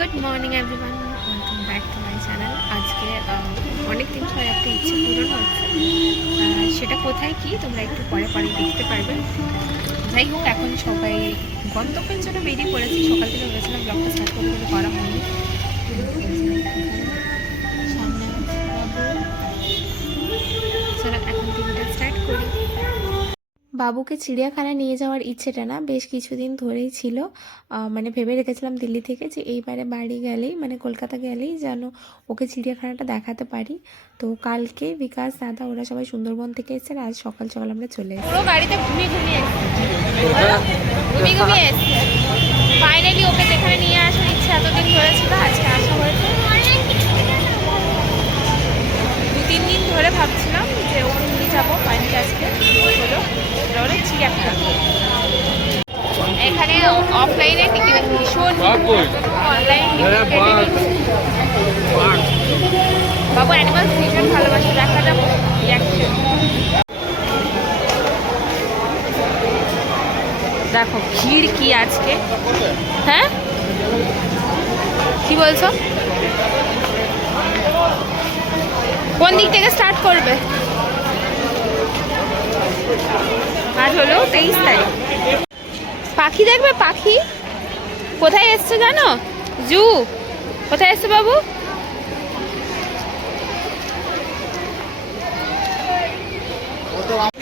Good morning everyone, welcome back to my channel. আজকে অনেক দিন ধরে একটা ইচ্ছে পূরণ হচ্ছে, সেটা কোথায় কি তোমরা একটু পরে পরে দেখতে পারবে। যাই হোক, এখন সবাই গন্তব্যের জন্য বেরিয়ে পড়েছি। সকাল থেকে ভেবেছিলাম ব্লগটা স্টার্ট করবো, কিন্তু করা হয়নি। সামনে এখন দিনটা স্টার্ট করি। বাবুকে চিড়িয়াখানায় নিয়ে যাওয়ার ইচ্ছেটা না বেশ কিছুদিন ধরেই ছিল। মানে ভেবে রেখেছিলাম দিল্লি থেকে যে এইবারে বাড়ি গেলেই, মানে কলকাতা গেলেই যেন ওকে চিড়িয়াখানাটা দেখাতে পারি। তো কালকে বিকাশ, দাদা ওরা সবাই সুন্দরবন থেকে এসেছে, আর আজ সকাল সকাল আমরা চলে এসেছি। পুরো গাড়িতে ঘুমিয়ে এসছে। ফাইনালি ওকে যেখানে নিয়ে আসার ইচ্ছে এতদিন ধরে ছিল, আজকে আসা হয়েছে। 2-3 দিন ধরে ভাবছিলাম যে ওকে নিয়ে যাবো, ফাইনালি আজকে হলো চিড়িয়াখানা। এখানে অফলাইনে টিকিট ভীষণ, অনলাইন বাবু অ্যানিমালস ভীষণ ভালোবাসে। দেখা যাবো রিয়াকশন। দেখো ভিড় কি আজকে। হ্যাঁ কি বলছো? কোন দিক থেকে স্টার্ট করবে? আজ হলো 23 তারিখ। পাখি দেখবে? পাখি কোথায় এসছে জানো? জু। কোথায় এসছে বাবু?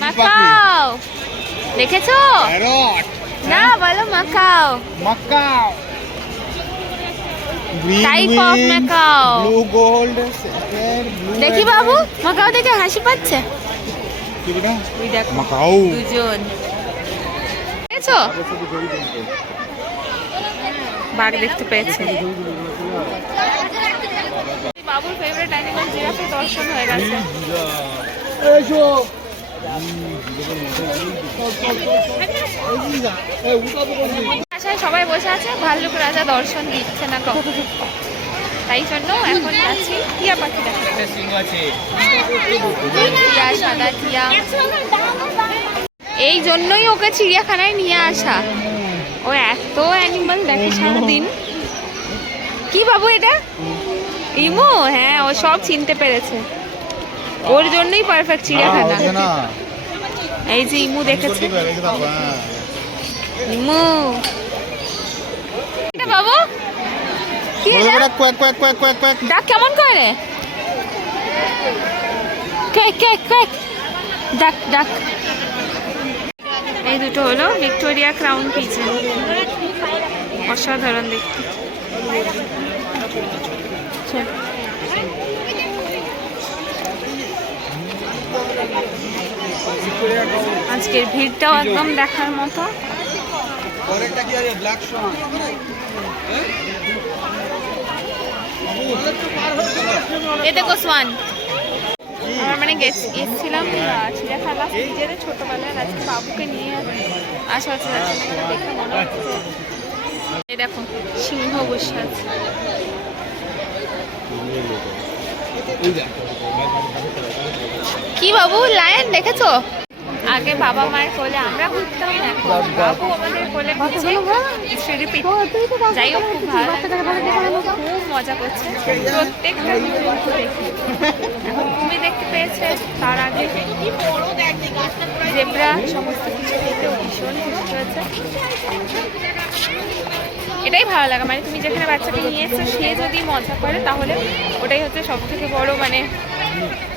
মাকাও দেখেছো? না বলো Macau. Macau. Type of Macau. Blue gold. Blue দেখি বাবু, মাকাও দেখে হাসি পাচ্ছে। ওই দেখো Macau. দুজন। দেখেছো? বাঘ দেখতে পেয়েছে। বাবুর ফেভারিট অ্যানিমাল জিরাফের দর্শন হয়ে গেছে। আশায় সবাই বসে আছে, ভাল্লুক রাজা দর্শন দিচ্ছে না কখন, তাই জন্য এখন যাচ্ছি টিয়া পাখি দেখতে। টিয়া, সাদা টিয়া। এই জন্যই ওকে চিড়িয়াখানায় নিয়ে আসা। ও এত অ্যানিমাল দেখে সারাদিন। কি বাবু এটা? ইমু? হ্যাঁ, ও সব চিনতে পেরেছে। ওর জন্যই পারফেক্ট চিড়িয়াখানা। এই যে ইমু দেখেছে। ইমু এটা বাবু কি এটা? ডাক কেমন করে? কেক কেক কেক ডাক ডাক। এই দুটো হলো ভিক্টোরিয়া ক্রাউন পিজন। অসাধারণ দেখতে। আজকের ভিড়টাও একদম দেখার মতো। এ দেখো সোয়ান। আমার মানে এসেছিলাম চিড়িয়াখানা নিজেদের ছোটবেলায়, আজকে বাবুকে নিয়ে আসা হচ্ছে। দেখে মনে হচ্ছে এই দেখো সিংহ বসে আছে। কি বাবু লায়ন দেখেছো? আগে বাবা মায়ের কোলে আমরা ঘুরতাম, এখন বাবু আমাদের কোলে ঘুরছে। যাই হোক, খুব ভালো, খুব মজা করছে। প্রত্যেকটা দেখি এখন তুমি দেখতে পেয়েছে। তার আগে জেব্রা সমস্ত কিছু দেখেও ভীষণ খুশি হয়েছে। এটাই ভালো লাগে, মানে তুমি যেখানে বাচ্চাকে নিয়ে এসছো সে যদি মজা করে তাহলে ওটাই হচ্ছে সব থেকে বড় মানে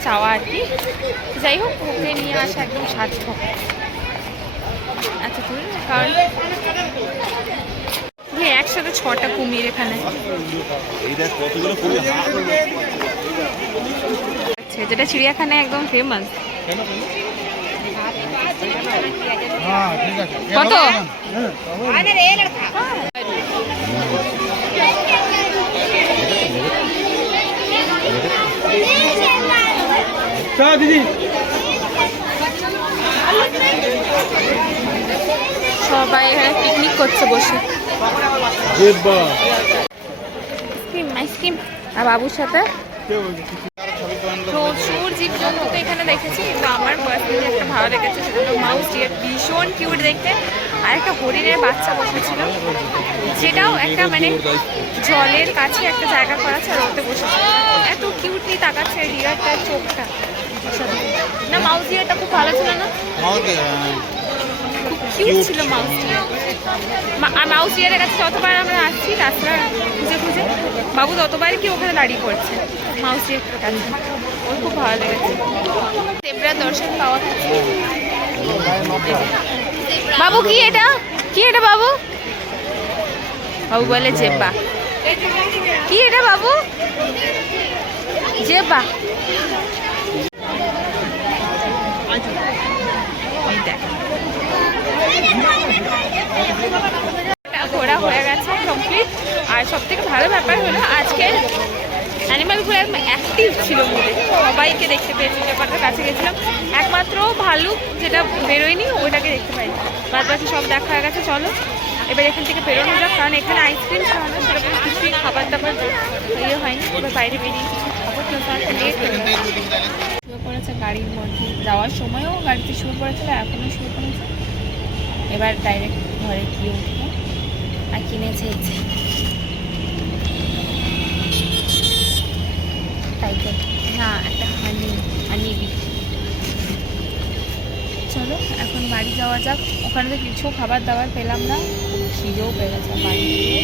চাওয়া আর কি। যাই হোক, ওকে নিয়ে আসা একদম সার্থক। আচ্ছা তুমি কারণ একসাথে 6টা কুমির এখানে। আচ্ছা, যেটা চিড়িয়াখানায় একদম ফেমাস। কত? দিদি সবাই এখানে পিকনিক করছে বসে। আইসক্রিম আর বাবুর সাথে প্রচুর জীবজন্তু তো এখানে দেখেছি, কিন্তু আমার পার্সোনালি একটা ভালো লেগেছে, সেটা হলো মাউস ডিয়ার। ভীষণ কিউট দেখতে, আর একটা হরিণের বাচ্চা বসেছিল, যেটাও একটা মানে জলের কাছে একটা জায়গা করা আছে, আর ওতে বসেছিল। এত কিউটলি তাকাচ্ছে ডিয়ারটার চোখটা। না মাউস ডিয়ারটা খুব ভালো ছিল না, খুব কিউট ছিল মাউস ডিয়ার। আর মাউস ডিয়ারের কাছে যতবার আমরা আসছি রাস্তা খুঁজে খুঁজে, বাবু ততবারই কি ওখানে দাঁড়িয়ে পড়ছে মাউস ডিয়ারটার কাছে। ওর খুব ভালো লেগেছে। জেব্রার দর্শন পাওয়া গেছে। বাবু কি এটা, কি এটা বাবু? বাবু বলে জেব্বা। কি এটা বাবু? জেব্বা। এই দেখ, ঘোরা হয়ে গেছে কমপ্লিট। আর সব থেকে ভালো ব্যাপার হলো আজকে অ্যানিমালগুলো একদম অ্যাক্টিভ ছিল বলে সবাইকে দেখতে পেয়েছি। ব্যাপারটার কাছে গেছিলাম, একমাত্র ভালুক যেটা বেরোয়নি ওটাকে দেখতে পাই, বাদ বাকি সব দেখা হয়ে গেছে। চলো এবার এখান থেকে বেরোনো যাক, কারণ এখানে আইসক্রিম খাওয়ানো সেরকম কিছুই খাবার দাবার ইয়ে হয়নি। এবার বাইরে বেরিয়ে কিছু খাবার লেট হয়ে গেছে। শুয়ে পড়েছে গাড়ির মধ্যে, যাওয়ার সময়ও গাড়িতে শুয়ে পড়েছিল, এখনও শুয়ে পড়েছে। এবার ডাইরেক্ট ঘরে গিয়ে উঠবো। আর কিনেছে টাইগার না, একটা হানিবি। চলো এখন বাড়ি যাওয়া যাক। ওখানে তো কিছু খাবার দাবার পেলাম না, খিদেও পেয়ে গেছে। বাড়ি গিয়ে